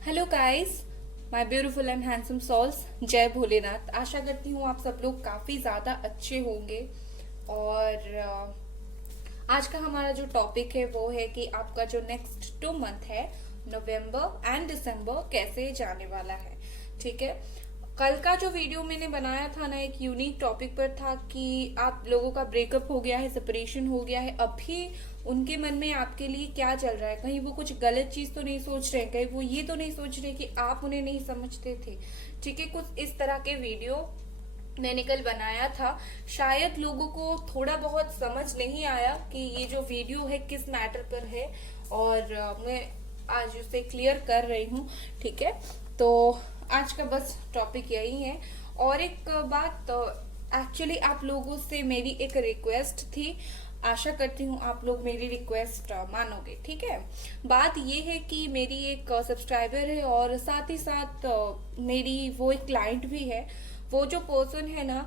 Hello guys, my beautiful and handsome souls. जय भोलेनाथ। आशा करती हूँ आप सब लोग काफ़ी ज़्यादा अच्छे होंगे। और आज का हमारा जो टॉपिक है वो है कि आपका जो नेक्स्ट 2 मंथ है, नवंबर एंड दिसंबर, कैसे जाने वाला है। ठीक है। कल का जो वीडियो मैंने बनाया था ना, एक यूनिक टॉपिक पर था कि आप लोगों का ब्रेकअप हो गया है, सेपरेशन हो गया है, अभी उनके मन में आपके लिए क्या चल रहा है। कहीं वो कुछ गलत चीज तो नहीं सोच रहे, कहीं वो ये तो नहीं सोच रहे कि आप उन्हें नहीं समझते थे। ठीक है, कुछ इस तरह के वीडियो मैंने कल बनाया था। शायद लोगों को थोड़ा बहुत समझ नहीं आया कि ये जो वीडियो है किस मैटर पर है, और मैं आज उसे क्लियर कर रही हूँ। ठीक है, तो आज का बस टॉपिक यही है। और एक बात, एक्चुअली आप लोगों से मेरी एक रिक्वेस्ट थी। आशा करती हूँ आप लोग मेरी रिक्वेस्ट मानोगे। ठीक है। बात ये है कि मेरी एक सब्सक्राइबर है और साथ ही साथ मेरी वो एक क्लाइंट भी है। वो जो पर्सन है ना,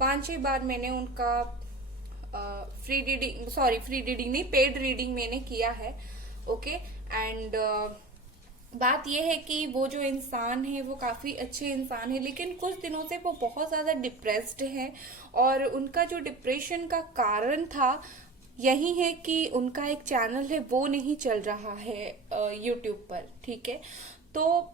5-6 बार मैंने उनका फ्री रीडिंग नहीं, पेड रीडिंग मैंने किया है। ओके। एंड बात यह है कि वो जो इंसान है वो काफ़ी अच्छे इंसान है, लेकिन कुछ दिनों से वो बहुत ज़्यादा डिप्रेस्ड है। और उनका जो डिप्रेशन का कारण था यही है कि उनका एक चैनल है वो नहीं चल रहा है यूट्यूब पर। ठीक है। तो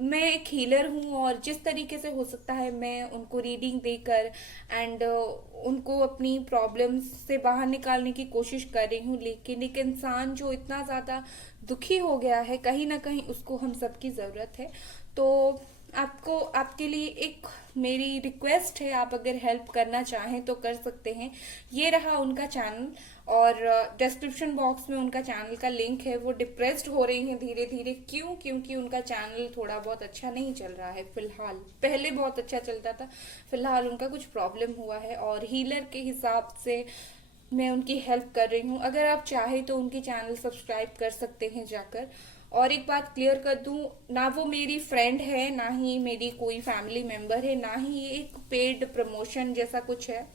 मैं एक हीलर हूँ और जिस तरीके से हो सकता है मैं उनको रीडिंग देकर एंड उनको अपनी प्रॉब्लम्स से बाहर निकालने की कोशिश कर रही हूँ। लेकिन एक इंसान जो इतना ज़्यादा दुखी हो गया है, कहीं ना कहीं उसको हम सबकी ज़रूरत है। तो आपको, आपके लिए एक मेरी रिक्वेस्ट है, आप अगर हेल्प करना चाहें तो कर सकते हैं। ये रहा उनका चैनल, और डिस्क्रिप्शन बॉक्स में उनका चैनल का लिंक है। वो डिप्रेस्ड हो रही हैं धीरे धीरे। क्यों? क्योंकि उनका चैनल थोड़ा बहुत अच्छा नहीं चल रहा है फिलहाल। पहले बहुत अच्छा चलता था, फिलहाल उनका कुछ प्रॉब्लम हुआ है और हीलर के हिसाब से मैं उनकी हेल्प कर रही हूँ। अगर आप चाहे तो उनकी चैनल सब्सक्राइब कर सकते हैं जाकर। और एक बात क्लियर कर दूं, ना वो मेरी फ्रेंड है, ना ही मेरी कोई फैमिली मेंबर है, ना ही ये एक पेड प्रमोशन जैसा कुछ है।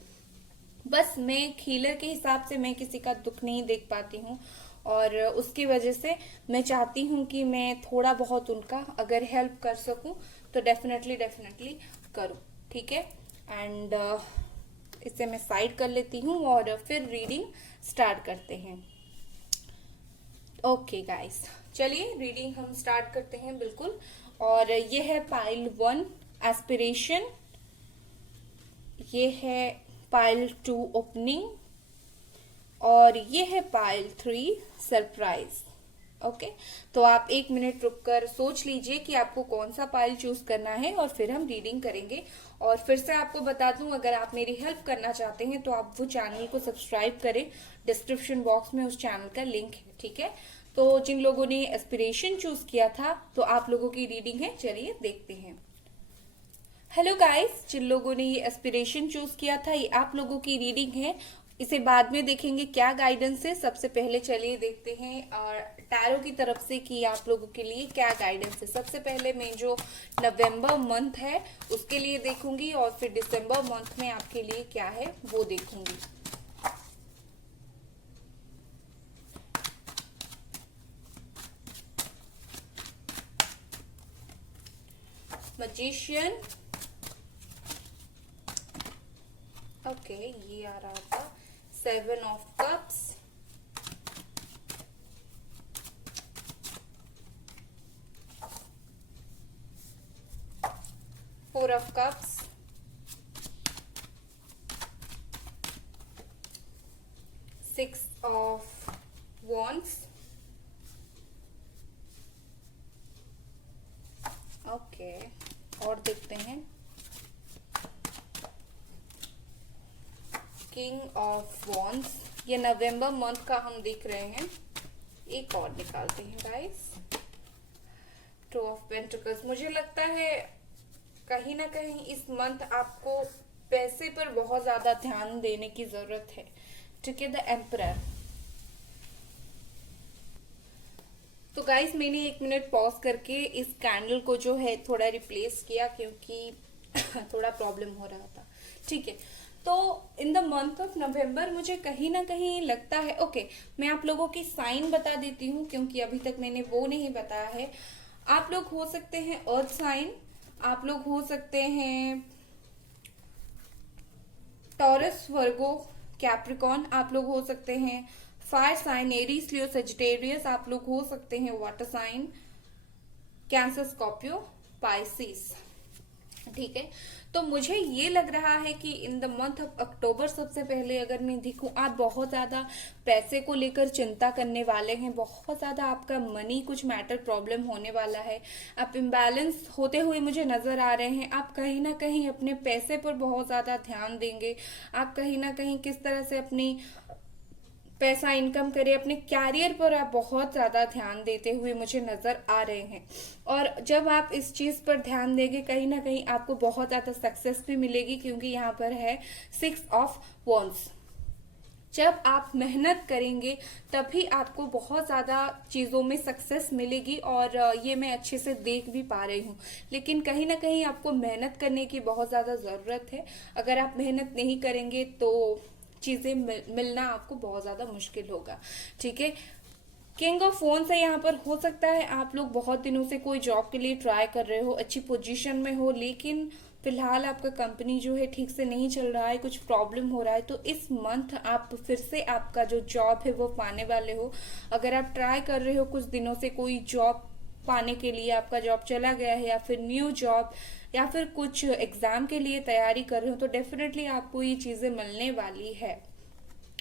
बस मैं एक हीलर के हिसाब से मैं किसी का दुख नहीं देख पाती हूँ, और उसकी वजह से मैं चाहती हूँ कि मैं थोड़ा बहुत उनका अगर हेल्प कर सकूं तो डेफिनेटली डेफिनेटली करूँ। ठीक है। एंड इसे मैं साइड कर लेती हूँ और फिर रीडिंग स्टार्ट करते हैं। ओके गाइस, चलिए रीडिंग हम स्टार्ट करते हैं बिल्कुल। और ये है पाइल 1, एस्पिरेशन। ये है पाइल 2, ओपनिंग। और ये है पाइल 3, सरप्राइज। ओके। तो आप 1 मिनट रुककर सोच लीजिए कि आपको कौन सा पाइल चूज करना है और फिर हम रीडिंग करेंगे। और फिर से आपको बता दूं, अगर आप मेरी हेल्प करना चाहते हैं तो आप वो चैनल को सब्सक्राइब करें। डिस्क्रिप्शन बॉक्स में उस चैनल का लिंक है। ठीक है। तो जिन लोगों ने एस्पिरेशन चूज किया था तो आप लोगों की रीडिंग है, चलिए देखते हैं। हेलो गाइस, जिन लोगों ने ये एस्पिरेशन चूज किया था, ये आप लोगों की रीडिंग है। इसे बाद में देखेंगे क्या गाइडेंस है। सबसे पहले चलिए देखते हैं और टैरो की तरफ से कि आप लोगों के लिए क्या गाइडेंस है। सबसे पहले मैं जो नवंबर मंथ है उसके लिए देखूंगी, और फिर दिसंबर मंथ में आपके लिए क्या है वो देखूंगी। मजिशियन। ओके, ये आ रहा था 7 of cups, 4 of cups, 6 of wands. Okay, और देखते हैं किंग ऑफ वॉन्ड्स। ये नवंबर मंथ का हम देख रहे हैं। एक और निकालते हैं गाइस। 2 of pentacles. मुझे लगता है कहीं ना कहीं इस मंथ आपको पैसे पर बहुत ज्यादा ध्यान देने की जरूरत है। ठीक है, द एम्परर। तो गाइस, मैंने 1 मिनट पॉज करके इस कैंडल को जो है थोड़ा रिप्लेस किया, क्योंकि थोड़ा प्रॉब्लम हो रहा था। ठीक है। तो इन द मंथ ऑफ नवंबर मुझे कहीं ना कहीं लगता है, ओके, मैं आप लोगों की साइन बता देती हूँ क्योंकि अभी तक मैंने वो नहीं बताया है। आप लोग हो सकते हैं अर्थ साइन, आप लोग हो सकते हैं टॉरस, वर्गो, कैप्रिकॉन, आप लोग हो सकते हैं fire sign Aries, Leo, Sagittarius, आप लोग हो सकते हैं water sign Cancer, Scorpio, Pisces. ठीक है, तो मुझे ये लग रहा है कि in the month of October सबसे पहले अगर मैं देखूं, आप बहुत ज्यादा पैसे को लेकर चिंता करने वाले हैं, बहुत ज्यादा आपका मनी कुछ मैटर प्रॉब्लम होने वाला है, आप इम्बैलेंस होते हुए मुझे नजर आ रहे हैं। आप कहीं ना कहीं अपने पैसे पर बहुत ज्यादा ध्यान देंगे, आप कहीं ना कहीं किस तरह से अपनी पैसा इनकम करे, अपने कैरियर पर आप बहुत ज्यादा ध्यान देते हुए मुझे नजर आ रहे हैं। और जब आप इस चीज पर ध्यान देंगे, कहीं ना कहीं आपको बहुत ज्यादा सक्सेस भी मिलेगी, क्योंकि यहाँ पर है 6 ऑफ वॉन्ड्स। जब आप मेहनत करेंगे तभी आपको बहुत ज्यादा चीजों में सक्सेस मिलेगी, और ये मैं अच्छे से देख भी पा रही हूँ। लेकिन कहीं ना कहीं आपको मेहनत करने की बहुत ज्यादा जरूरत है। अगर आप मेहनत नहीं करेंगे तो चीजें मिलना आपको बहुत ज्यादा मुश्किल होगा। ठीक है, किंग ऑफ फोन से यहाँ पर हो सकता है आप लोग बहुत दिनों से कोई जॉब के लिए ट्राई कर रहे हो, अच्छी पोजीशन में हो, लेकिन फिलहाल आपका कंपनी जो है ठीक से नहीं चल रहा है, कुछ प्रॉब्लम हो रहा है। तो इस मंथ आप फिर से आपका जो जॉब है वो पाने वाले हो। अगर आप ट्राई कर रहे हो कुछ दिनों से कोई जॉब पाने के लिए, आपका जॉब चला गया है, या फिर न्यू जॉब, या फिर कुछ एग्जाम के लिए तैयारी कर रहे हो, तो डेफिनेटली आपको ये चीजें मिलने वाली है।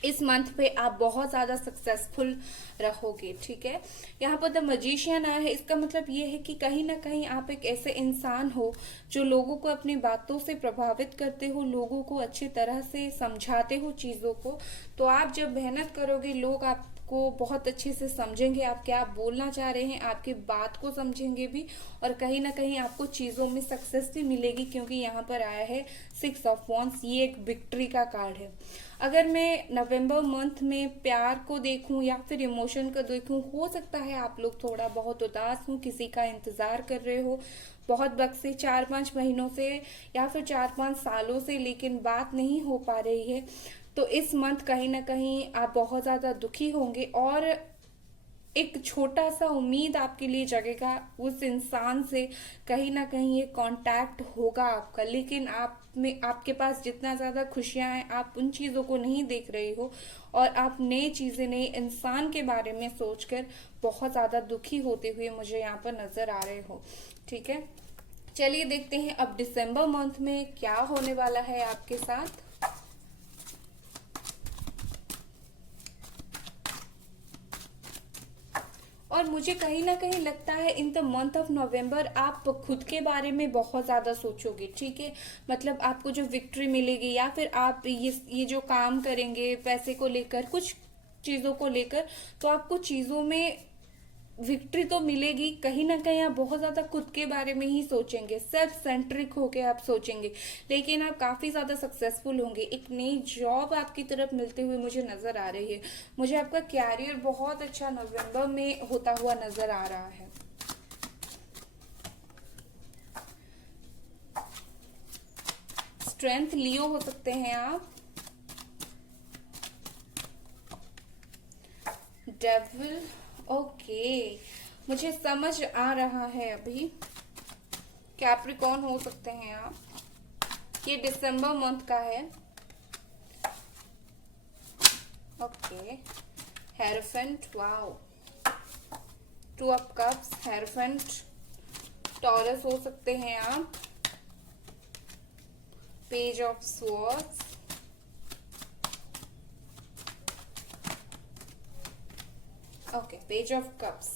इस मंथ पे आप बहुत ज्यादा सक्सेसफुल रहोगे। ठीक है, यहाँ पर द मजिशियन आया है, इसका मतलब ये है कि कहीं ना कहीं आप एक ऐसे इंसान हो जो लोगों को अपनी बातों से प्रभावित करते हो, लोगों को अच्छी तरह से समझाते हो चीजों को। तो आप जब मेहनत करोगे, लोग आपको बहुत अच्छे से समझेंगे, आप क्या बोलना चाह रहे हैं, आपकी बात को समझेंगे भी, और कहीं ना कहीं आपको चीजों में सक्सेस भी मिलेगी, क्योंकि यहाँ पर आया है 6 ऑफ वॉन्ड्स, ये एक विक्ट्री का कार्ड है। अगर मैं नवंबर मंथ में प्यार को देखूं या फिर इमोशन को देखूं, हो सकता है आप लोग थोड़ा बहुत उदास हो, किसी का इंतजार कर रहे हो बहुत वक्त से, 4-5 महीनों से या फिर 4-5 सालों से, लेकिन बात नहीं हो पा रही है। तो इस मंथ कहीं ना कहीं आप बहुत ज्यादा दुखी होंगे, और एक छोटा सा उम्मीद आपके लिए जगेगा उस इंसान से, कहीं ना कहीं ये कांटेक्ट होगा आपका। लेकिन आप में, आपके पास जितना ज्यादा खुशियां हैं, आप उन चीजों को नहीं देख रही हो, और आप नई चीजें, नए इंसान के बारे में सोचकर बहुत ज्यादा दुखी होते हुए मुझे यहाँ पर नजर आ रहे हो। ठीक है, चलिए देखते हैं अब दिसंबर मंथ में क्या होने वाला है आपके साथ। और मुझे कहीं ना कहीं लगता है इन द मंथ ऑफ नवंबर आप खुद के बारे में बहुत ज्यादा सोचोगे। ठीक है, मतलब आपको जो विक्ट्री मिलेगी, या फिर आप ये जो काम करेंगे पैसे को लेकर, कुछ चीजों को लेकर, तो आपको चीजों में विक्ट्री तो मिलेगी, कहीं ना कहीं आप बहुत ज्यादा खुद के बारे में ही सोचेंगे, सेल्फ सेंट्रिक होके आप सोचेंगे, लेकिन आप काफी ज्यादा सक्सेसफुल होंगे। एक नई जॉब आपकी तरफ मिलते हुए मुझे नजर आ रही है। मुझे आपका कैरियर बहुत अच्छा नवंबर में होता हुआ नजर आ रहा है। स्ट्रेंथ लियो हो सकते हैं आप, डेविल, ओके, मुझे समझ आ रहा है अभी। कैप्रिकॉन हो सकते हैं आप, ये दिसंबर मंथ का है। Okay, hierophant, wow, 2 of cups, hierophant, taurus हो सकते हैं आप, page of swords, okay, page of cups,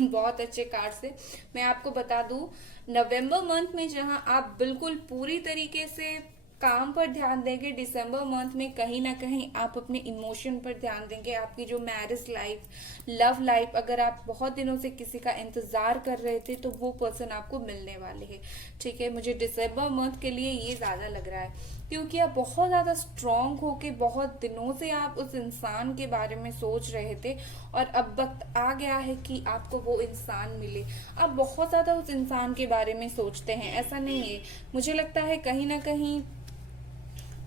बहुत अच्छे कार्ड से। मैं आपको बता दूं, नवंबर मंथ में जहां आप बिल्कुल पूरी तरीके से काम पर ध्यान देंगे, दिसंबर मंथ में कहीं ना कहीं आप अपने इमोशन पर ध्यान देंगे। आपकी जो मैरिज लाइफ, लव लाइफ, अगर आप बहुत दिनों से किसी का इंतजार कर रहे थे, तो वो पर्सन आपको मिलने वाले हैं। ठीक है, मुझे दिसंबर मंथ के लिए ये ज्यादा लग रहा है, क्योंकि आप बहुत ज्यादा स्ट्रांग होके बहुत दिनों से आप उस इंसान के बारे में सोच रहे थे, और अब वक्त आ गया है कि आपको वो इंसान मिले। आप बहुत ज्यादा उस इंसान के बारे में सोचते हैं, ऐसा नहीं है। मुझे लगता है कहीं ना कहीं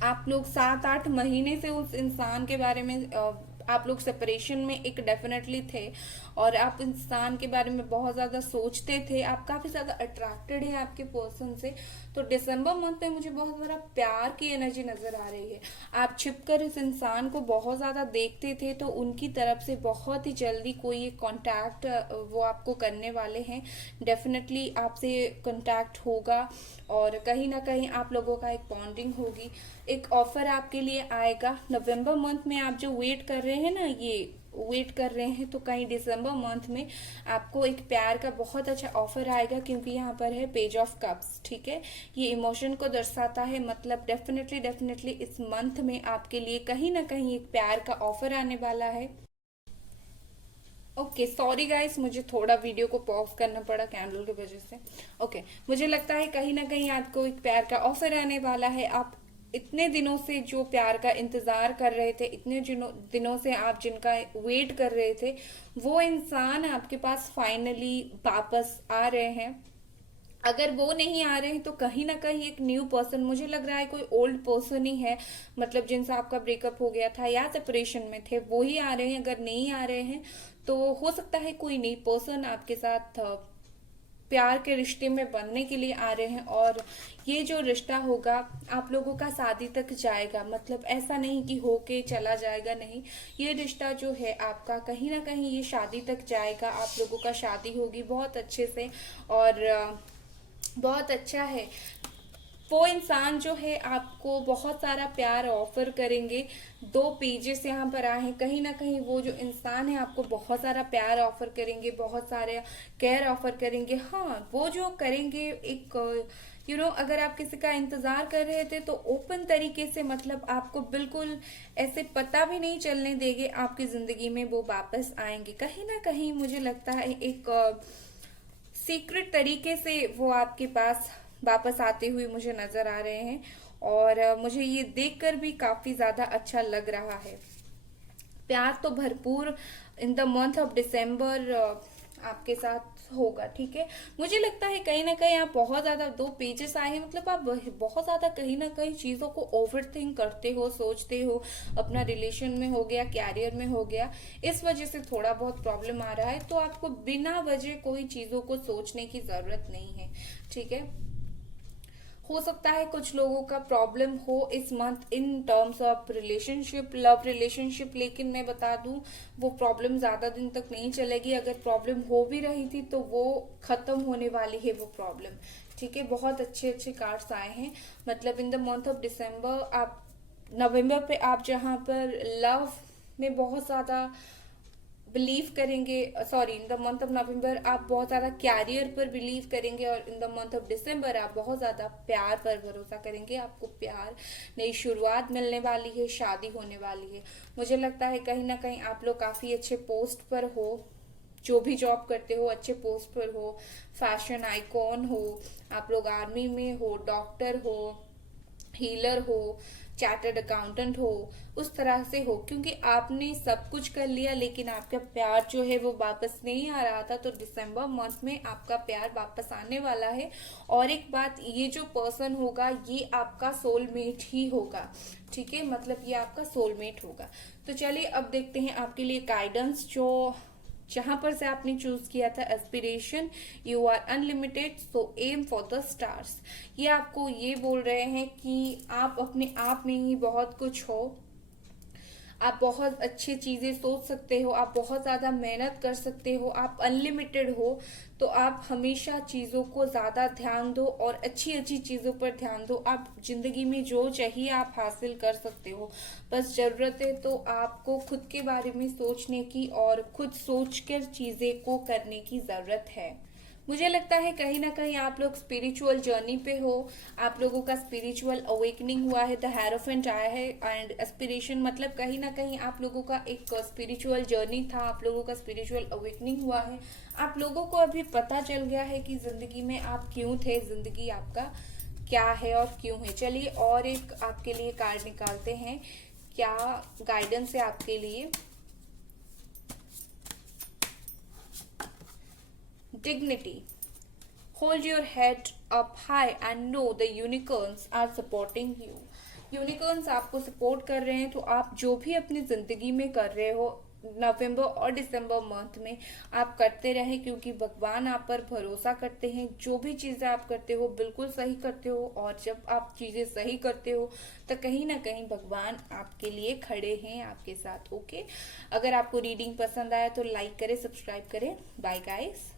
आप लोग 7-8 महीने से उस इंसान के बारे में आप लोग सेपरेशन में एक डेफिनेटली थे और आप इंसान के बारे में बहुत ज्यादा सोचते थे, आप काफी ज्यादा अट्रैक्टेड है आपके पर्सन से। तो दिसंबर मंथ में मुझे बहुत बड़ा प्यार की एनर्जी नजर आ रही है। आप छिपकर इस इंसान को बहुत ज्यादा देखते थे, तो उनकी तरफ से बहुत ही जल्दी कोई एक कांटेक्ट वो आपको करने वाले हैं। डेफिनेटली आपसे कांटेक्ट होगा और कहीं ना कहीं आप लोगों का एक बॉन्डिंग होगी, एक ऑफर आपके लिए आएगा। नवंबर मंथ में आप जो वेट कर रहे हैं ना, ये वेट कर रहे हैं, तो कहीं दिसंबर मंथ में आपको एक प्यार का बहुत अच्छा ऑफर आएगा, क्योंकि यहाँ पर है पेज ऑफ कप्स। ठीक है, ये इमोशन को दर्शाता है, मतलब डेफिनेटली डेफिनेटली इस मंथ में आपके लिए कहीं ना कहीं एक प्यार का ऑफर आने वाला है। ओके, सॉरी गाइस, मुझे थोड़ा वीडियो को पॉज करना पड़ा कैंडल की वजह से। ओके, मुझे लगता है कहीं ना कहीं आपको एक प्यार का ऑफर आने वाला है। आप इतने दिनों से जो प्यार का इंतजार कर रहे थे, इतने दिनों से आप जिनका वेट कर रहे थे, वो इंसान आपके पास फाइनली वापस आ रहे हैं। अगर वो नहीं आ रहे हैं तो कहीं ना कहीं एक न्यू पर्सन, मुझे लग रहा है कोई ओल्ड पर्सन ही है, मतलब जिनसे आपका ब्रेकअप हो गया था या सेपरेशन में थे, वो ही आ रहे हैं। अगर नहीं आ रहे हैं तो हो सकता है कोई नई पर्सन आपके साथ प्यार के रिश्ते में बनने के लिए आ रहे हैं। और ये जो रिश्ता होगा आप लोगों का शादी तक जाएगा, मतलब ऐसा नहीं कि होके चला जाएगा, नहीं, ये रिश्ता जो है आपका कहीं ना कहीं ये शादी तक जाएगा। आप लोगों का शादी होगी बहुत अच्छे से और बहुत अच्छा है। वो इंसान जो है आपको बहुत सारा प्यार ऑफर करेंगे। 2 पेजेस यहाँ पर आए हैं, कहीं ना कहीं वो जो इंसान है आपको बहुत सारा प्यार ऑफर करेंगे, बहुत सारे केयर ऑफर करेंगे। हाँ, वो जो करेंगे एक अगर आप किसी का इंतजार कर रहे थे तो ओपन तरीके से, मतलब आपको बिल्कुल ऐसे पता भी नहीं चलने देंगे आपकी जिंदगी में वो वापस आएंगे। कहीं ना कहीं मुझे लगता है एक सीक्रेट तरीके से वो आपके पास वापस आते हुए मुझे नजर आ रहे हैं और मुझे ये देखकर भी काफी ज्यादा अच्छा लग रहा है। प्यार तो भरपूर इन द मंथ ऑफ दिसंबर आपके साथ होगा। ठीक है, मुझे लगता है कहीं ना कहीं आप बहुत ज्यादा 2 पेजेस आए हैं, मतलब आप बहुत ज्यादा कहीं ना कहीं चीजों को ओवर थिंक करते हो, सोचते हो, अपना रिलेशन में हो गया, कैरियर में हो गया, इस वजह से थोड़ा बहुत प्रॉब्लम आ रहा है। तो आपको बिना वजह कोई चीजों को सोचने की जरूरत नहीं है। ठीक है, हो सकता है कुछ लोगों का प्रॉब्लम हो इस month in terms of relationship, love relationship, लेकिन मैं बता दूं वो प्रॉब्लम ज्यादा दिन तक नहीं चलेगी। अगर प्रॉब्लम हो भी रही थी तो वो खत्म होने वाली है वो प्रॉब्लम। ठीक है, बहुत अच्छे अच्छे कार्ड्स आए हैं, मतलब इन द मंथ ऑफ दिसंबर आप, नवंबर पे आप जहां पर लव में बहुत ज्यादा बिलीव करेंगे, sorry, in the month of नवंबर आप बहुत ज्यादा कैरियर पर बिलीव करेंगे और इन द मंथ ऑफ दिसंबर आप बहुत ज्यादा प्यार पर भरोसा करेंगे। आपको प्यार, नई शुरुआत मिलने वाली है, शादी होने वाली है। मुझे लगता है कहीं ना कहीं आप लोग काफी अच्छे पोस्ट पर हो, जो भी जॉब करते हो अच्छे पोस्ट पर हो, फैशन आइकॉन हो, आप लोग आर्मी में हो, डॉक्टर हो, हीलर हो, चार्टर्ड अकाउंटेंट हो, उस तरह से हो, क्योंकि आपने सब कुछ कर लिया लेकिन आपका प्यार जो है वो वापस नहीं आ रहा था। तो दिसंबर मंथ में आपका प्यार वापस आने वाला है। और एक बात, ये जो पर्सन होगा ये आपका सोलमेट ही होगा। ठीक है, मतलब ये आपका सोलमेट होगा। तो चलिए अब देखते हैं आपके लिए गाइडेंस, जो जहां पर से आपने चूज किया था aspiration, you are unlimited so aim for the stars. ये आपको ये बोल रहे हैं कि आप अपने आप में ही बहुत कुछ हो, आप बहुत अच्छी चीजें सोच सकते हो, आप बहुत ज्यादा मेहनत कर सकते हो, आप अनलिमिटेड हो। तो आप हमेशा चीजों को ज्यादा ध्यान दो और अच्छी अच्छी चीजों पर ध्यान दो। आप जिंदगी में जो चाहिए आप हासिल कर सकते हो, बस जरूरत है तो आपको खुद के बारे में सोचने की और खुद सोचकर चीजें को करने की जरूरत है। मुझे लगता है कहीं ना कहीं आप लोग स्पिरिचुअल जर्नी पे हो, आप लोगों का स्पिरिचुअल अवेकनिंग हुआ है, द हेरोफेंट आया है एंड एस्पिरेशन, मतलब कहीं ना कहीं आप लोगों का एक स्पिरिचुअल जर्नी था, आप लोगों का स्पिरिचुअल अवेकनिंग हुआ है। आप लोगों को अभी पता चल गया है कि जिंदगी में आप क्यों थे, जिंदगी आपका क्या है और क्यों है। चलिए और एक आपके लिए कार्ड निकालते हैं, क्या गाइडेंस है आपके लिए। Dignity. Hold your head up high and know the unicorns are supporting you. Unicorns आपको सपोर्ट कर रहे हैं, तो आप जो भी अपनी जिंदगी में कर रहे हो नवंबर और दिसंबर मंथ में आप करते रहें, क्योंकि भगवान आप पर भरोसा करते हैं। जो भी चीजें आप करते हो बिल्कुल सही करते हो, और जब आप चीजें सही करते हो तो कहीं ना कहीं भगवान आपके लिए खड़े हैं आपके साथ। ओके, अगर आपको रीडिंग पसंद आया तो लाइक करें, सब्सक्राइब करें। Bye guys.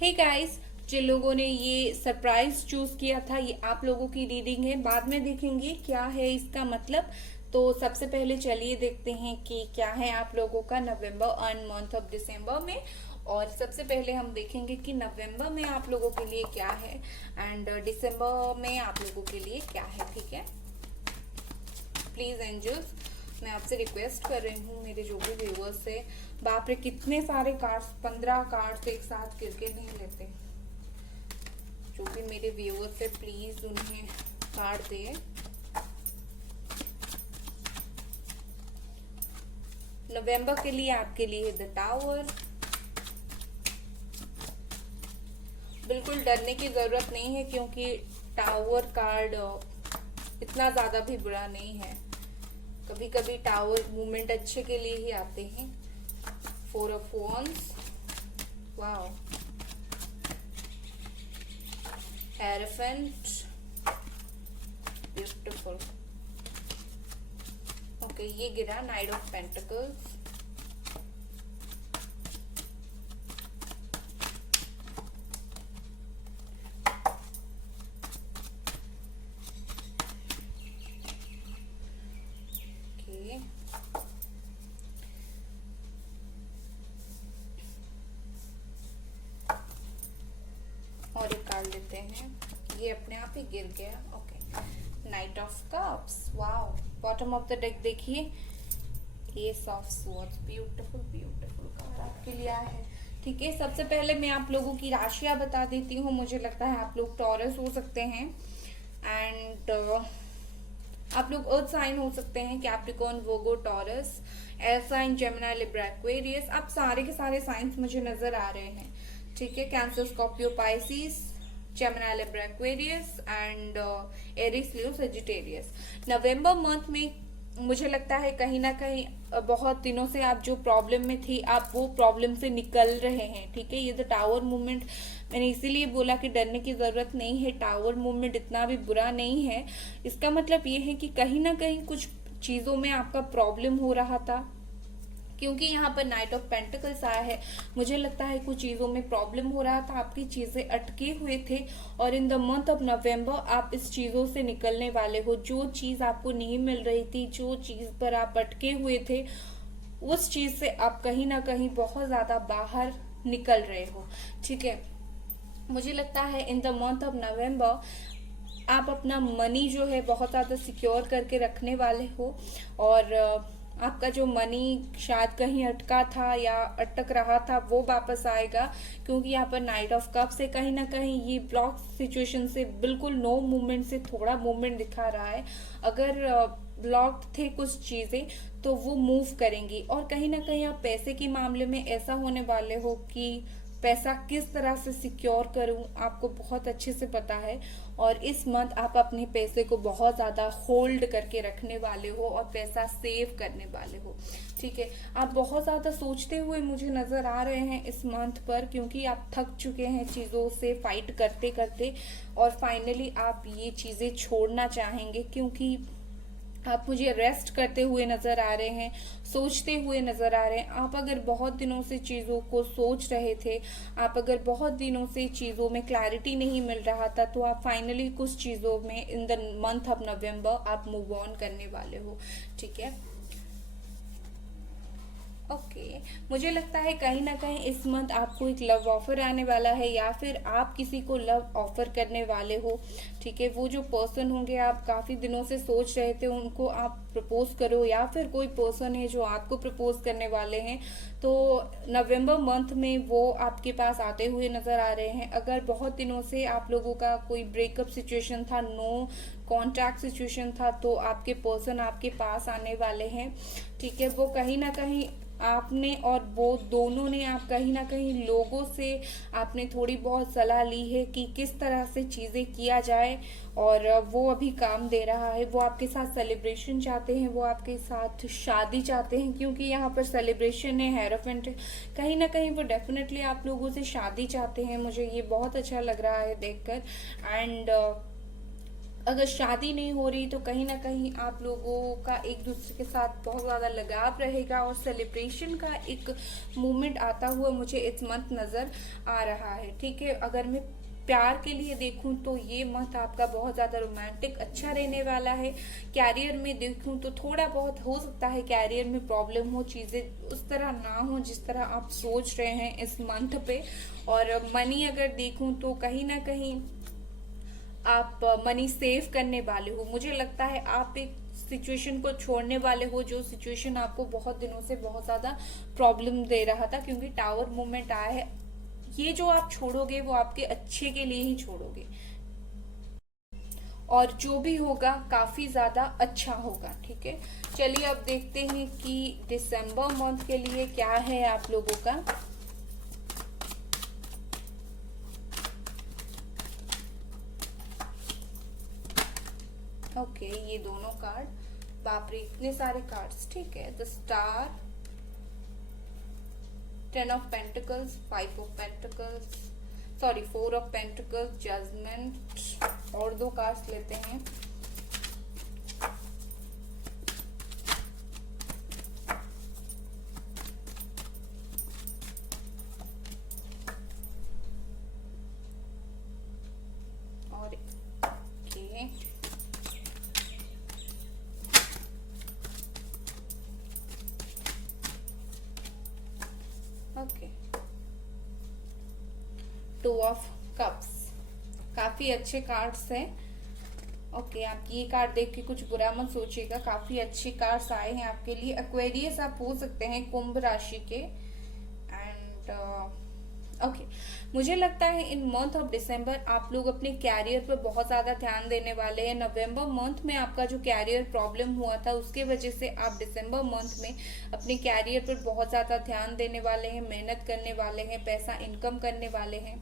हे गाइस, जिन लोगों ने ये सरप्राइज चूज किया था, ये आप लोगों की रीडिंग है, बाद में देखेंगे क्या है इसका मतलब। तो सबसे पहले चलिए देखते हैं कि क्या है आप लोगों का नवंबर एंड मंथ ऑफ दिसंबर में। और सबसे पहले हम देखेंगे कि नवंबर में आप लोगों के लिए क्या है एंड दिसंबर में आप लोगों के लिए क्या है। ठीक है, प्लीज एंजल्स, मैं आपसे रिक्वेस्ट कर रही हूँ, मेरे जो भी व्यूअर्स है, बाप रे कितने सारे कार्ड्स, 15 कार्ड्स एक साथ गिरके नहीं लेते। जो भी मेरे व्यूअर्स है प्लीज उन्हें कार्ड दे। नवंबर के लिए आपके लिए द टावर। बिल्कुल डरने की जरूरत नहीं है, क्योंकि टावर कार्ड इतना ज्यादा भी बुरा नहीं है। कभी कभी टावर मूवमेंट अच्छे के लिए ही आते हैं। 4 of wands, wow, Hierophant, beautiful. Okay, ये गिरा नाइट ऑफ पेंटिकल्स, ओके, और एक कार्ड लेते हैं, ये अपने आप ही गिर गया। Okay, knight of cups, wow. Bottom of the deck देखिए, ace of swords, beautiful beautiful card आपके लिए आया है। ठीक है, सबसे पहले मैं आप लोगों की राशियां बता देती हूँ। मुझे लगता है आप लोग टॉरस हो सकते हैं एंड आप लोग अर्थ साइन हो सकते हैं, Capricorn, Virgo, Taurus, air sign, Gemini, Libra, Aquarius. आप सारे के सारे साइंस मुझे नजर आ रहे हैं। ठीक है, Cancer, Scorpio, Pisces, Gemini, Libra, Aquarius and Aries, Leo, Sagittarius. November month में मुझे लगता है कहीं ना कहीं बहुत दिनों से आप जो प्रॉब्लम में थी, आप वो प्रॉब्लम से निकल रहे हैं। ठीक है, ये द टावर मूवमेंट मैंने इसीलिए बोला कि डरने की जरूरत नहीं है। टावर मूवमेंट इतना भी बुरा नहीं है। इसका मतलब ये है कि कहीं ना कहीं कुछ चीजों में आपका प्रॉब्लम हो रहा था, क्योंकि यहाँ पर नाइट ऑफ पेंटिकल्स आया है। मुझे लगता है कुछ चीजों में प्रॉब्लम हो रहा था, आपकी चीजें अटके हुए थे, और इन द मंथ ऑफ नवंबर आप इस चीजों से निकलने वाले हो। जो चीज आपको नहीं मिल रही थी, जो चीज पर आप अटके हुए थे, उस चीज से आप कहीं ना कहीं बहुत ज्यादा बाहर निकल रहे हो। ठीक है, मुझे लगता है इन द मंथ ऑफ नवंबर आप अपना मनी जो है बहुत ज्यादा सिक्योर करके रखने वाले हो, और आपका जो मनी शायद कहीं अटका था या अटक रहा था वो वापस आएगा, क्योंकि यहाँ पर नाइट ऑफ कप से कहीं ना कहीं ये ब्लॉक सिचुएशन से बिल्कुल नो मूवमेंट से थोड़ा मूवमेंट दिखा रहा है। अगर ब्लॉक थे कुछ चीजें तो वो मूव करेंगी, और कहीं ना कहीं आप पैसे के मामले में ऐसा होने वाले हो कि पैसा किस तरह से सिक्योर करूं आपको बहुत अच्छे से पता है। और इस मंथ आप अपने पैसे को बहुत ज्यादा होल्ड करके रखने वाले हो और पैसा सेव करने वाले हो। ठीक है, आप बहुत ज्यादा सोचते हुए मुझे नजर आ रहे हैं इस मंथ पर, क्योंकि आप थक चुके हैं चीजों से फाइट करते करते, और फाइनली आप ये चीजें छोड़ना चाहेंगे, क्योंकि आप मुझे रेस्ट करते हुए नजर आ रहे हैं, सोचते हुए नजर आ रहे हैं। आप अगर बहुत दिनों से चीजों को सोच रहे थे, आप अगर बहुत दिनों से चीजों में क्लैरिटी नहीं मिल रहा था, तो आप फाइनली कुछ चीजों में इन द मंथ ऑफ नवंबर आप मूव ऑन करने वाले हो। ठीक है, ओके, मुझे लगता है कहीं ना कहीं इस मंथ आपको एक लव ऑफर आने वाला है, या फिर आप किसी को लव ऑफर करने वाले हो। ठीक है, वो जो पर्सन होंगे आप काफी दिनों से सोच रहे थे, उनको आप प्रपोज करो या फिर कोई पर्सन है जो आपको प्रपोज करने वाले हैं, तो नवंबर मंथ में वो आपके पास आते हुए नजर आ रहे हैं। अगर बहुत दिनों से आप लोगों का कोई ब्रेकअप सिचुएशन था, नो कॉन्टैक्ट सिचुएशन था, तो आपके पर्सन आपके पास आने वाले हैं। ठीक है, वो कहीं ना कहीं आपने और वो दोनों ने, आप कहीं ना कहीं लोगों से आपने थोड़ी बहुत सलाह ली है कि किस तरह से चीजें किया जाए, और वो अभी काम दे रहा है। वो आपके साथ सेलिब्रेशन चाहते हैं, वो आपके साथ शादी चाहते हैं, क्योंकि यहाँ पर सेलिब्रेशन है, हेरोफेंट है, कहीं ना कहीं वो डेफिनेटली आप लोगों से शादी चाहते हैं। मुझे ये बहुत अच्छा लग रहा है देखकर। एंड अगर शादी नहीं हो रही तो कहीं ना कहीं आप लोगों का एक दूसरे के साथ बहुत ज्यादा लगाव रहेगा, और सेलिब्रेशन का एक मोमेंट आता हुआ मुझे इस मंथ नजर आ रहा है। ठीक है, अगर मैं प्यार के लिए देखूं तो ये मंथ आपका बहुत ज्यादा रोमांटिक अच्छा रहने वाला है। कैरियर में देखूं तो थोड़ा बहुत हो सकता है कैरियर में प्रॉब्लम हो, चीजें उस तरह ना हो जिस तरह आप सोच रहे हैं इस मंथ पे। और मनी अगर देखूं तो कहीं ना कहीं आप मनी सेव करने वाले हो। मुझे लगता है आप एक सिचुएशन को छोड़ने वाले हो, जो सिचुएशन आपको बहुत दिनों से बहुत ज्यादा प्रॉब्लम दे रहा था, क्योंकि टावर मूवमेंट आया है। ये जो आप छोड़ोगे वो आपके अच्छे के लिए ही छोड़ोगे, और जो भी होगा काफी ज्यादा अच्छा होगा। ठीक है, चलिए अब देखते हैं कि दिसंबर मंथ के लिए क्या है आप लोगों का। ओके, ये दोनों कार्ड, बाप रे इतने सारे कार्ड्स। ठीक है, the star, 10 of pentacles, 5 of pentacles, sorry 4 of pentacles, judgment, और दो कार्ड्स लेते हैं। और ओके, ओके, 2 ऑफ कप्स, काफी अच्छे कार्ड्स हैं। ओके, आप ये कार्ड देख के कुछ बुरा मत सोचिएगा, काफी अच्छे कार्ड्स आए हैं आपके लिए। एक्वेरियस आप हो सकते हैं, कुंभ राशि के। एंड ओके, मुझे लगता है इन मंथ ऑफ दिसंबर आप लोग अपने कैरियर पर बहुत ज्यादा ध्यान देने वाले हैं। नवंबर मंथ में आपका जो कैरियर प्रॉब्लम हुआ था उसके वजह से आप दिसंबर मंथ में अपने कैरियर पर बहुत ज्यादा ध्यान देने वाले हैं, मेहनत करने वाले हैं, पैसा इनकम करने वाले हैं।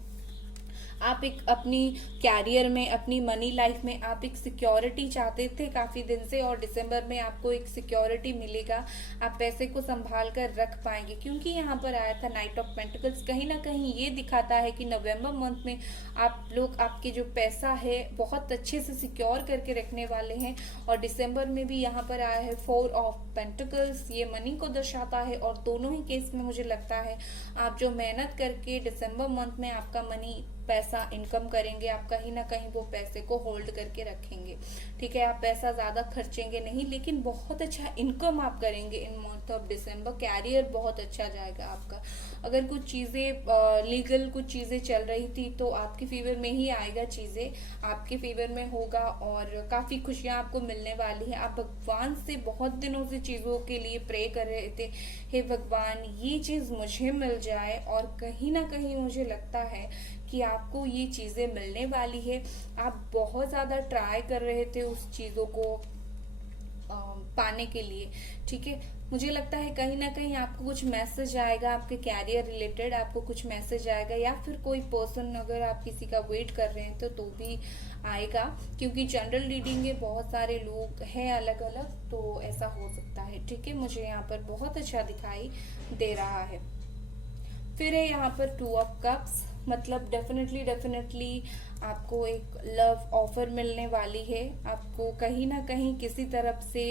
आप एक अपनी कैरियर में, अपनी मनी लाइफ में आप एक सिक्योरिटी चाहते थे काफी दिन से, और दिसंबर में आपको एक सिक्योरिटी मिलेगा। आप पैसे को संभाल कर रख पाएंगे, क्योंकि यहाँ पर आया था नाइट ऑफ पेंटिकल्स। कहीं ना कहीं ये दिखाता है कि नवंबर मंथ में आप लोग आपके जो पैसा है बहुत अच्छे से सिक्योर करके रखने वाले हैं। और दिसंबर में भी यहाँ पर आया है 4 ऑफ पेंटिकल्स, ये मनी को दर्शाता है। और दोनों ही केस में मुझे लगता है आप जो मेहनत करके दिसंबर मंथ में आपका मनी, पैसा इनकम करेंगे, आप कहीं ना कहीं वो पैसे को होल्ड करके रखेंगे। ठीक है, आप पैसा ज्यादा खर्चेंगे नहीं, लेकिन बहुत अच्छा इनकम आप करेंगे in month of December. Career बहुत अच्छा जाएगा आपका। अगर कुछ चीजें लीगल कुछ चीजें चल रही थी तो आपके फेवर में ही आएगा, चीजें आपके फेवर में होगा, और काफी खुशियां आपको मिलने वाली है। आप भगवान से बहुत दिनों से चीजों के लिए प्रे कर रहे थे, हे भगवान ये चीज मुझे मिल जाए, और कहीं ना कहीं मुझे लगता है कि आपको ये चीजें मिलने वाली है। आप बहुत ज्यादा ट्राई कर रहे थे उस चीजों को पाने के लिए। ठीक है, मुझे लगता है कहीं ना कहीं आपको कुछ मैसेज आएगा आपके कैरियर रिलेटेड, आपको कुछ मैसेज आएगा, या फिर कोई पर्सन अगर आप किसी का वेट कर रहे हैं तो भी आएगा, क्योंकि जनरल रीडिंग है, बहुत सारे लोग हैं अलग अलग, तो ऐसा हो सकता है। ठीक है, मुझे यहाँ पर बहुत अच्छा दिखाई दे रहा है। फिर है यहाँ पर 2 ऑफ कप्स, मतलब डेफिनेटली आपको एक लव ऑफर मिलने वाली है। आपको कहीं ना कहीं किसी तरफ से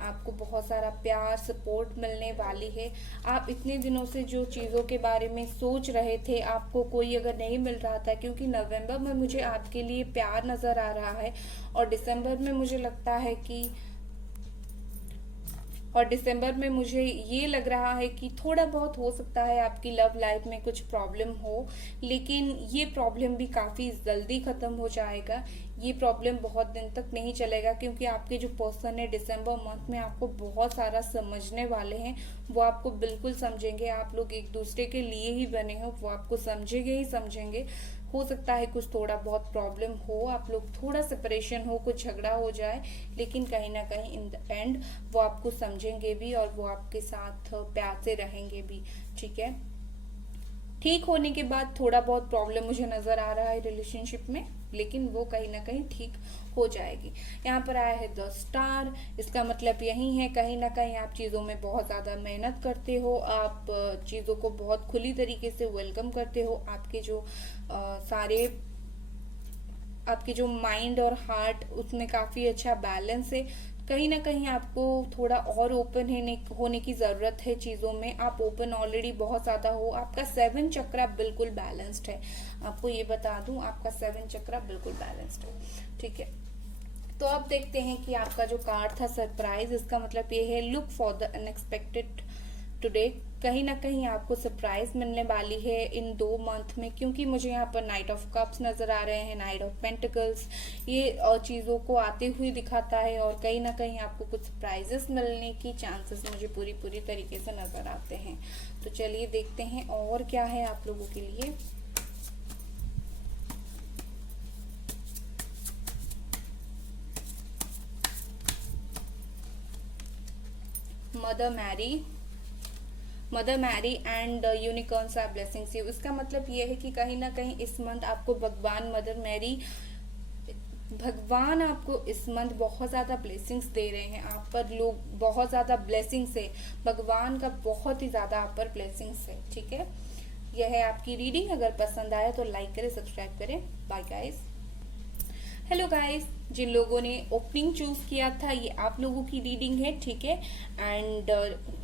आपको बहुत सारा प्यार, सपोर्ट मिलने वाली है। आप इतने दिनों से जो चीज़ों के बारे में सोच रहे थे, आपको कोई अगर नहीं मिल रहा था, क्योंकि नवंबर में मुझे आपके लिए प्यार नजर आ रहा है, और दिसंबर में मुझे लगता है कि और दिसंबर में मुझे ये लग रहा है कि थोड़ा बहुत हो सकता है आपकी लव लाइफ में कुछ प्रॉब्लम हो, लेकिन ये प्रॉब्लम भी काफी जल्दी खत्म हो जाएगा। ये प्रॉब्लम बहुत दिन तक नहीं चलेगा, क्योंकि आपके जो पर्सन है दिसंबर मंथ में आपको बहुत सारा समझने वाले हैं। वो आपको बिल्कुल समझेंगे, आप लोग एक दूसरे के लिए ही बने हो, वो आपको समझेंगे ही समझेंगे। हो सकता है कुछ थोड़ा बहुत प्रॉब्लम हो, आप लोग थोड़ा सेपरेशन हो, कुछ झगड़ा हो जाए, लेकिन कहीं ना कहीं इन द एंड वो आपको समझेंगे भी और वो आपके साथ प्यार से रहेंगे भी। ठीक है, ठीक होने के बाद थोड़ा बहुत प्रॉब्लम मुझे नजर आ रहा है रिलेशनशिप में, लेकिन वो कहीं ना कहीं ठीक हो जाएगी। यहाँ पर आया है द स्टार, इसका मतलब यही है कहीं ना कहीं आप चीजों में बहुत ज्यादा मेहनत करते हो, आप चीजों को बहुत खुली तरीके से वेलकम करते हो। आपके जो सारे आपके जो माइंड और हार्ट उसमें काफी अच्छा बैलेंस है। कहीं ना कहीं आपको थोड़ा और ओपन होने की जरूरत है चीजों में। आप ओपन ऑलरेडी बहुत ज्यादा हो। आपका 7 चक्रा बिल्कुल बैलेंस्ड है, आपको ये बता दूं, आपका 7 चक्रा बिल्कुल बैलेंस्ड है। ठीक है, तो अब देखते हैं कि आपका जो कार्ड था सरप्राइज, इसका मतलब ये है look for the unexpected today. कहीं ना कहीं आपको सरप्राइज मिलने वाली है इन 2 मंथ में, क्योंकि मुझे यहाँ पर नाइट ऑफ कप्स नजर आ रहे हैं, नाइट ऑफ पेंटिकल्स, ये चीजों को आते हुए दिखाता है। और कहीं ना कहीं आपको कुछ सरप्राइजेस मिलने की चांसेस मुझे पूरी तरीके से नजर आते हैं। तो चलिए देखते हैं और क्या है आप लोगों के लिए। Mother Mary and unicorns are blessings you. इसका मतलब ये है कि कहीं ना कहीं इस मंथ आपको भगवान आपको इस मंथ बहुत ज्यादा ब्लेसिंग्स दे रहे हैं। आप पर लोग बहुत ज्यादा ब्लेसिंग्स है, भगवान का बहुत ही ज्यादा आप पर ब्लेसिंग्स है। ठीक है, यह है आपकी रीडिंग। अगर पसंद आया तो लाइक करें, सब्सक्राइब करें। Bye guys. हेलो गाइस, जिन लोगों ने ओपनिंग चूज किया था, ये आप लोगों की रीडिंग है। ठीक है, एंड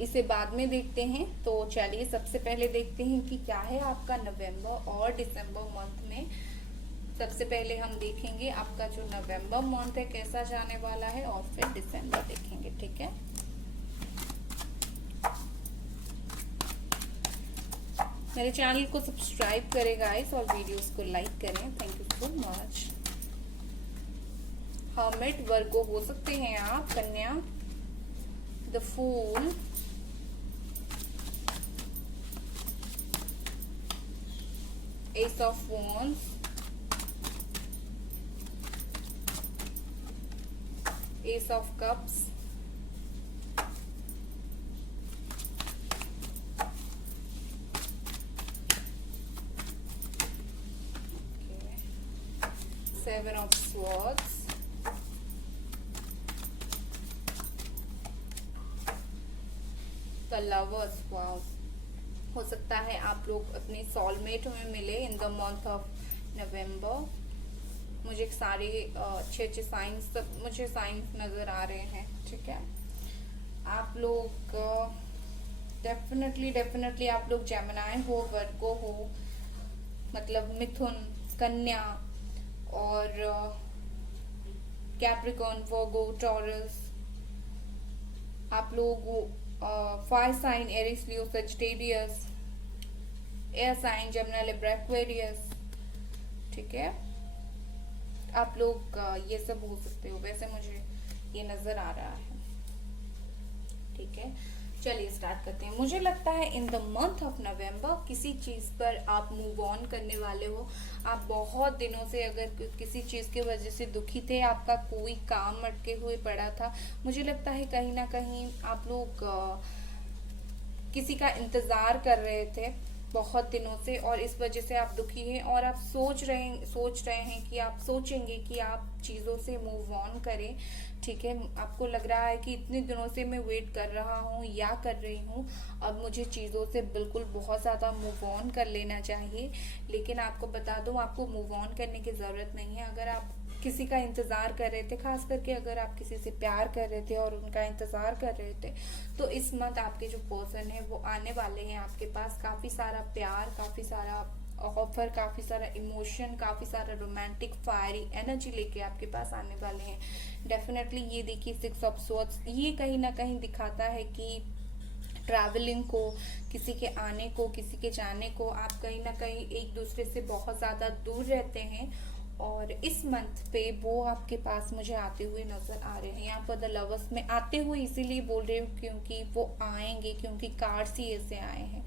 इसे बाद में देखते हैं। तो चलिए सबसे पहले देखते हैं कि क्या है आपका नवंबर और दिसंबर मंथ में। सबसे पहले हम देखेंगे आपका जो नवंबर मंथ है कैसा जाने वाला है, और फिर दिसंबर देखेंगे। ठीक है, मेरे चैनल को सब्सक्राइब करें गाइस और वीडियोस को लाइक करें। Thank you so much. Hermit, Virgo हो सकते हैं आप, कन्या, the fool, ace of wands, ace of cups, seven of swords, the lovers. Wow, हो सकता है आप लोग अपने सोलमेट में मिले in the month of November. मुझे सारे अच्छे साइंस, सब मुझे साइंस नजर आ रहे हैं। ठीक है, आप लोग डेफिनेटली आप लोग जेमिनाई हो, वर्गो हो, मतलब मिथुन, कन्या और कैप्रिकॉर्न, वर्गो, टॉरस। आप लोग fire sign Aries, Leo, Sagittarius, air sign Gemini, Libra, Aquarius. ठीक है, आप लोग ये सब हो सकते हो, वैसे मुझे ये नजर आ रहा है। ठीक है, चलिए स्टार्ट करते हैं। मुझे लगता है इन द मंथ ऑफ नवंबर किसी चीज पर आप मूव ऑन करने वाले हो। आप बहुत दिनों से अगर किसी चीज की वजह से दुखी थे, आपका कोई काम अटके हुए पड़ा था, मुझे लगता है कहीं ना कहीं आप लोग किसी का इंतजार कर रहे थे बहुत दिनों से, और इस वजह से आप दुखी हैं और आप सोच रहे हैं कि आप सोचेंगे कि आप चीजों से मूव ऑन करें। ठीक है, आपको लग रहा है कि इतने दिनों से मैं वेट कर रहा हूँ या कर रही हूँ, अब मुझे चीजों से बिल्कुल बहुत ज्यादा मूव ऑन कर लेना चाहिए। लेकिन आपको बता दूं, आपको मूव ऑन करने की जरूरत नहीं है। अगर आप किसी का इंतजार कर रहे थे, खास करके अगर आप किसी से प्यार कर रहे थे और उनका इंतजार कर रहे थे, तो इस मंथ आपके जो पर्सन है वो आने वाले हैं आपके पास। काफी सारा प्यार, काफी सारा ऑफर, काफी सारा इमोशन, काफी सारा रोमांटिक फायरी एनर्जी लेके आपके पास आने वाले हैं। डेफिनेटली ये देखिए 6 ऑफ स्वॉर्ड्स, ये कहीं ना कहीं दिखाता है कि ट्रैवलिंग को, किसी के आने को, किसी के जाने को, आप कहीं ना कहीं एक दूसरे से बहुत ज़्यादा दूर रहते हैं और इस मंथ पे वो आपके पास मुझे आते हुए नजर आ रहे हैं। यहाँ पर द लवर्स में आते हुए इसीलिए बोल रही हूँ क्योंकि वो आएंगे, क्योंकि कार्ड्स ही ऐसे आए हैं,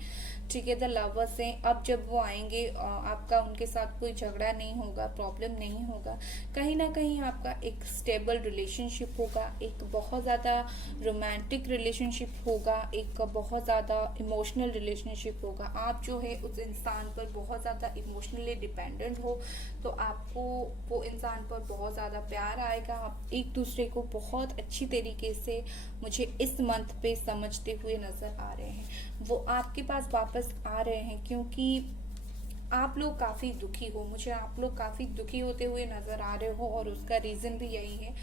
ठीक है। द लवर्स हैं, अब जब वो आएंगे आपका उनके साथ कोई झगड़ा नहीं होगा, प्रॉब्लम नहीं होगा, कहीं ना कहीं आपका एक स्टेबल रिलेशनशिप होगा, एक बहुत ज़्यादा रोमांटिक रिलेशनशिप होगा, एक बहुत ज़्यादा इमोशनल रिलेशनशिप होगा। आप जो है उस इंसान पर बहुत ज़्यादा इमोशनली डिपेंडेंट हो, तो आपको वो इंसान पर बहुत ज़्यादा प्यार आएगा। आप एक दूसरे को बहुत अच्छी तरीके से मुझे इस मंथ पे समझते हुए नज़र आ रहे हैं। वो आपके पास वापस आ रहे हैं क्योंकि आप लोग काफ़ी दुखी हो, मुझे आप लोग काफ़ी दुखी होते हुए नज़र आ रहे हो और उसका रीज़न भी यही है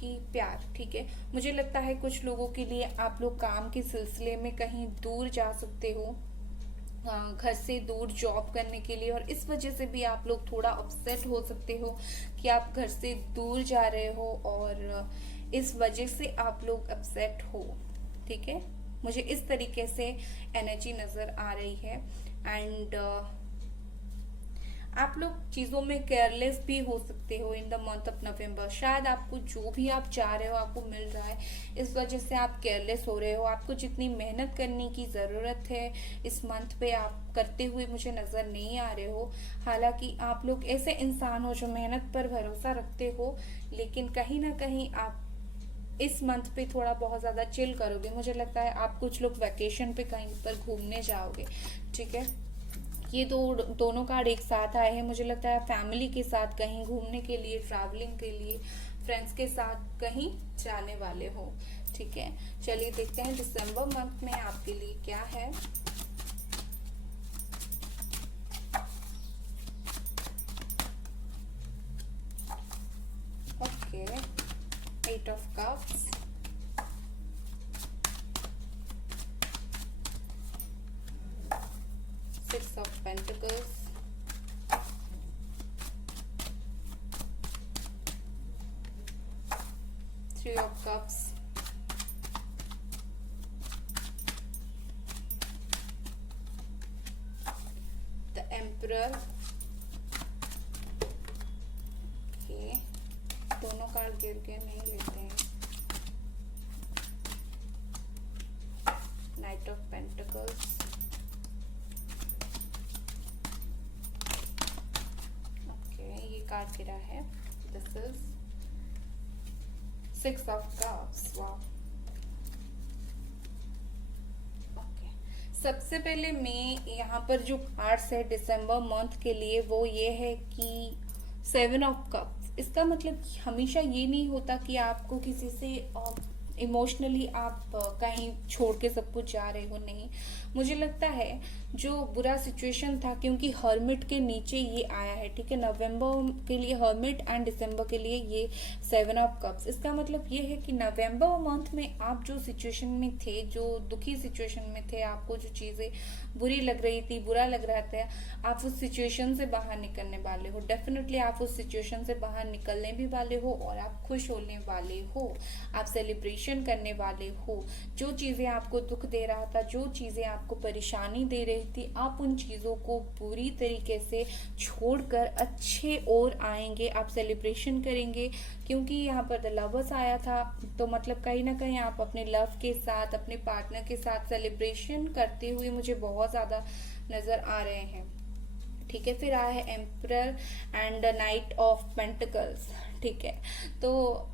कि प्यार, ठीक है। मुझे लगता है कुछ लोगों के लिए आप लोग काम के सिलसिले में कहीं दूर जा सकते हो, घर से दूर जॉब करने के लिए, और इस वजह से भी आप लोग थोड़ा अपसेट हो सकते हो कि आप घर से दूर जा रहे हो और इस वजह से आप लोग अपसेट हो, ठीक है। मुझे इस तरीके से एनर्जी नजर आ रही है। एंड आप लोग चीज़ों में केयरलेस भी हो सकते हो इन द मंथ ऑफ नवंबर। शायद आपको जो भी आप चाह रहे हो आपको मिल रहा है, इस वजह से आप केयरलेस हो रहे हो। आपको जितनी मेहनत करने की ज़रूरत है इस मंथ पे आप करते हुए मुझे नज़र नहीं आ रहे हो। हालांकि आप लोग ऐसे इंसान हो जो मेहनत पर भरोसा रखते हो, लेकिन कहीं ना कहीं आप इस मंथ पे थोड़ा बहुत ज़्यादा चिल करोगे। मुझे लगता है आप कुछ लोग वैकेशन पे कहीं पर घूमने जाओगे, ठीक है। ये दोनों कार्ड एक साथ आए हैं। मुझे लगता है फैमिली के साथ कहीं घूमने के लिए, ट्रैवलिंग के लिए, फ्रेंड्स के साथ कहीं जाने वाले हो, ठीक है। चलिए देखते हैं दिसंबर मंथ में आपके लिए क्या है। Okay, 8 of cups, Six of Pentacles, Three of Cups, the Emperor, okay, दोनों कार्ड गिर के नहीं लेते हैं, Knight of Pentacles, कार्ड गिरा है, दिस इज 6 ऑफ कप्स। वाह, ओके। सबसे पहले मैं यहाँ पर जो कार्ड्स है दिसंबर मंथ के लिए वो ये है कि 7 ऑफ कप्स। इसका मतलब हमेशा ये नहीं होता कि आपको किसी से इमोशनली आप कहीं छोड़ के सब कुछ जा रहे हो, नहीं। मुझे लगता है जो बुरा सिचुएशन था, क्योंकि हर्मिट के नीचे ये आया है, ठीक है। नवंबर के लिए हर्मिट एंड दिसंबर के लिए ये 7 ऑफ कप्स। इसका मतलब ये है कि नवंबर मंथ में आप जो सिचुएशन में थे, जो दुखी सिचुएशन में थे, आपको जो चीज़ें बुरी लग रही थी, बुरा लग रहा था, आप उस सिचुएशन से बाहर निकलने वाले हो। डेफिनेटली आप उस सिचुएशन से बाहर निकलने भी वाले हो और आप खुश होने वाले हो, आप सेलिब्रेशन करने वाले हो। जो चीज़ें आपको दुख दे रहा था, जो चीज़ें आपको परेशानी दे रही थी, आप उन चीज़ों को पूरी तरीके से छोड़कर अच्छे और आएंगे, आप सेलिब्रेशन करेंगे। क्योंकि यहाँ पर द लवर्स आया था, तो मतलब कहीं ना कहीं आप अपने लव के साथ, अपने पार्टनर के साथ सेलिब्रेशन करते हुए मुझे बहुत ज़्यादा नज़र आ रहे हैं, ठीक है। फिर आया है emperor and night of pentacles, ठीक है। तो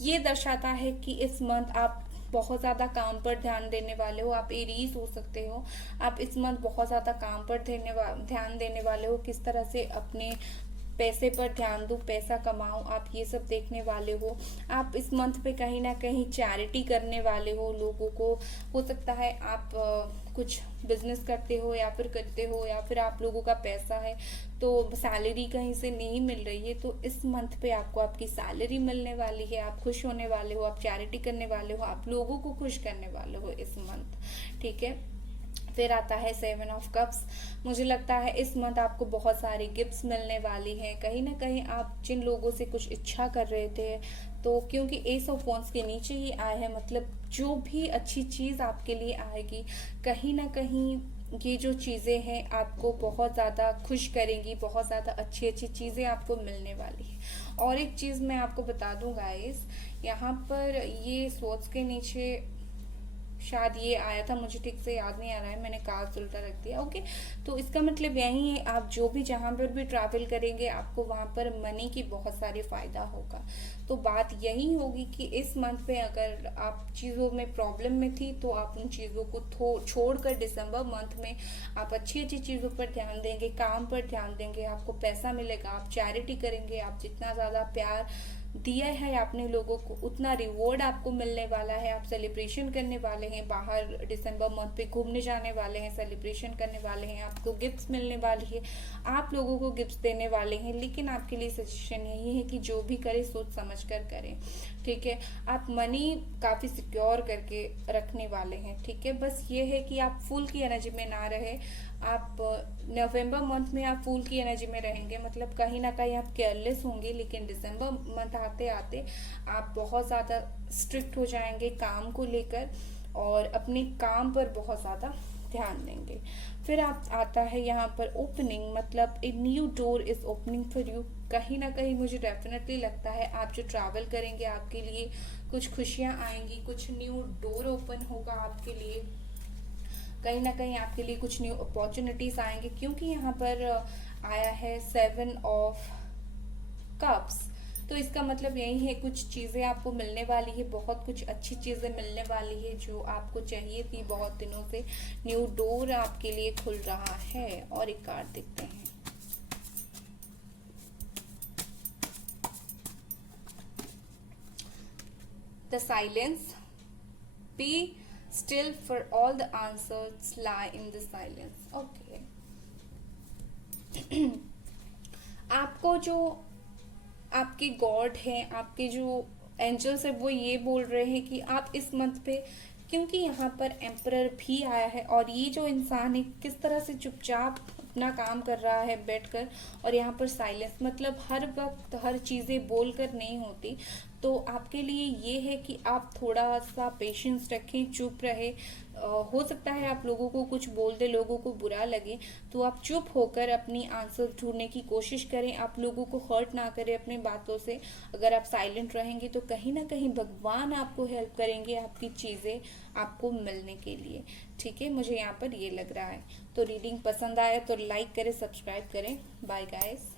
ये दर्शाता है कि इस मंथ आप बहुत ज़्यादा काम पर ध्यान देने वाले हो। आप एरीज हो सकते हो। आप इस मंथ बहुत ज़्यादा काम पर ध्यान देने वाले हो, किस तरह से अपने पैसे पर ध्यान दूँ, पैसा कमाऊँ, आप ये सब देखने वाले हो। आप इस मंथ पे कहीं ना कहीं चैरिटी करने वाले हो लोगों को। हो सकता है आप कुछ बिजनेस करते हो या फिर करते हो, या फिर आप लोगों का पैसा है तो सैलरी कहीं से नहीं मिल रही है, तो इस मंथ पे आपको आपकी सैलरी मिलने वाली है, आप खुश होने वाले हो, आप चैरिटी करने वाले हो, आप लोगों को खुश करने वाले हो इस मंथ, ठीक है। फिर आता है 7 ऑफ कप्स। मुझे लगता है इस मंथ आपको बहुत सारी गिफ्ट्स मिलने वाली हैं। कहीं ना कहीं आप जिन लोगों से कुछ इच्छा कर रहे थे, तो क्योंकि एस ऑफ वॉन्ड्स के नीचे ही आया है, मतलब जो भी अच्छी चीज़ आपके लिए आएगी, कहीं ना कहीं ये जो चीज़ें हैं आपको बहुत ज़्यादा खुश करेंगी, बहुत ज़्यादा अच्छी अच्छी चीज़ें आपको मिलने वाली है। और एक चीज़ मैं आपको बता दूं गाइस, यहाँ पर ये सोच के नीचे शायद ये आया था, मुझे ठीक से याद नहीं आ रहा है, मैंने कार्ड्स उल्टा रख दिया। ओके, तो इसका मतलब यही है, आप जो भी जहाँ पर भी ट्रैवल करेंगे आपको वहाँ पर मनी की बहुत सारी फायदा होगा। तो बात यही होगी कि इस मंथ पे अगर आप चीज़ों में प्रॉब्लम में थी तो आप उन चीज़ों को छोड़कर दिसंबर मंथ में आप अच्छी अच्छी चीज़ों पर ध्यान देंगे, काम पर ध्यान देंगे, आपको पैसा मिलेगा, आप चैरिटी करेंगे, आप जितना ज़्यादा प्यार दिया है आपने लोगों को उतना रिवॉर्ड आपको मिलने वाला है। आप सेलिब्रेशन करने वाले हैं, बाहर दिसंबर मंथ पे घूमने जाने वाले हैं, सेलिब्रेशन करने वाले हैं, आपको गिफ्ट्स मिलने वाली है, आप लोगों को गिफ्ट्स देने वाले हैं। लेकिन आपके लिए सजेशन यही है कि जो भी करें सोच समझ कर करें, ठीक है। आप मनी काफ़ी सिक्योर करके रखने वाले हैं, ठीक है। बस ये है कि आप फुल की एनर्जी में ना रहे। आप नवंबर मंथ में आप फूल की एनर्जी में रहेंगे, मतलब कहीं ना कहीं आप केयरलेस होंगे, लेकिन दिसंबर मंथ आते आते आप बहुत ज़्यादा स्ट्रिक्ट हो जाएंगे काम को लेकर और अपने काम पर बहुत ज़्यादा ध्यान देंगे। फिर आप आता है यहाँ पर ओपनिंग, मतलब a new door is opening for you. कहीं ना कहीं मुझे डेफिनेटली लगता है आप जो ट्रैवल करेंगे आपके लिए कुछ खुशियाँ आएंगी, कुछ न्यू डोर ओपन होगा आपके लिए, कहीं ना कहीं आपके लिए कुछ न्यू अपॉर्चुनिटीज आएंगे, क्योंकि यहाँ पर आया है 7 ऑफ कप्स। तो इसका मतलब यही है कुछ चीज़ें आपको मिलने वाली है, बहुत कुछ अच्छी चीज़ें मिलने वाली है जो आपको चाहिए थी बहुत दिनों से। न्यू डोर आपके लिए खुल रहा है। और एक कार्ड देखते हैं, the silence. Be still for all the answers lie in the silence. Okay. आपको जो आपके गॉड हैं, आपके जो एंजल्स है, वो ये बोल रहे हैं कि आप इस मंथ पे, क्योंकि यहाँ पर एम्परर भी आया है और ये जो इंसान है किस तरह से चुपचाप अपना काम कर रहा है बैठकर, और यहाँ पर साइलेंस, मतलब हर वक्त हर चीज़ें बोलकर नहीं होती। तो आपके लिए ये है कि आप थोड़ा सा पेशेंस रखें, चुप रहे। हो सकता है आप लोगों को कुछ बोल दे, लोगों को बुरा लगे, तो आप चुप होकर अपनी आंसर ढूंढने की कोशिश करें, आप लोगों को हर्ट ना करें अपनी बातों से। अगर आप साइलेंट रहेंगे तो कहीं ना कहीं भगवान आपको हेल्प करेंगे आपकी चीज़ें आपको मिलने के लिए, ठीक है। मुझे यहाँ पर ये लग रहा है। तो रीडिंग पसंद आया तो लाइक करें, सब्सक्राइब करें। Bye guys.